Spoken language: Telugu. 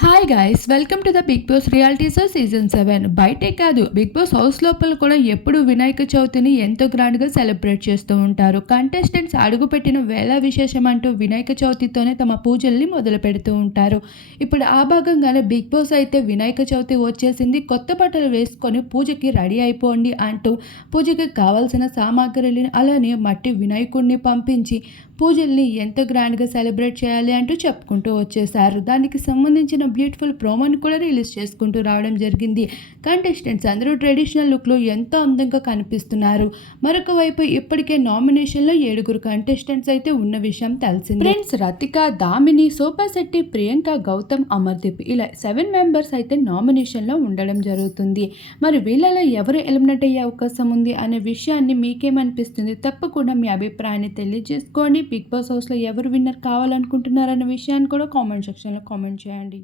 Hi guys, welcome to the Bigg Boss reality show season 7. బయటే కాదు, బిగ్ బాస్ హౌస్ లోపల కూడా ఎప్పుడు వినాయక చవితిని ఎంతో గ్రాండ్గా సెలబ్రేట్ చేస్తూ ఉంటారు. కంటెస్టెంట్స్ అడుగుపెట్టిన వేళ విశేషం అంటూ వినాయక చవితితోనే తమ పూజల్ని మొదలు పెడుతూ ఉంటారు. ఇప్పుడు ఆ భాగంగానే బిగ్ బాస్ అయితే వినాయక చవితి వచ్చేసింది, కొత్త బట్టలు వేసుకొని పూజకి రెడీ అయిపోండి అంటూ పూజకి కావాల్సిన సామాగ్రిని అలానే మట్టి వినాయకుడిని పంపించి పూజల్ని ఎంతో గ్రాండ్గా సెలబ్రేట్ చేయాలి అంటూ చెప్పుకుంటూ వచ్చేసారు. దానికి సంబంధించిన బ్యూటిఫుల్ ప్రోమోని కూడా రిలీజ్ చేసుకుంటూ రావడం జరిగింది. కంటెస్టెంట్స్ అందరూ ట్రెడిషనల్ లుక్లో ఎంతో అందంగా కనిపిస్తున్నారు. మరొక వైపు ఇప్పటికే నామినేషన్లో 7 కంటెస్టెంట్స్ అయితే ఉన్న విషయం తెలిసింది. ఫ్రెండ్స్ రతిక, దామిని, శోభా శెట్టి, ప్రియాంక, గౌతమ్, అమర్దీప్ ఇలా 7 మెంబర్స్ అయితే నామినేషన్లో ఉండడం జరుగుతుంది. మరి వీళ్ళలో ఎవరు ఎలిమినేట్ అయ్యే అవకాశం ఉంది అనే విషయాన్ని మీకేమనిపిస్తుంది? తప్పకుండా మీ అభిప్రాయాన్ని తెలియజేసుకోండి. బిగ్ బాస్ హౌస్లో ఎవరు విన్నర్ కావాలనుకుంటున్నారన్న విషయాన్ని కూడా కామెంట్ సెక్షన్లో కామెంట్ చేయండి.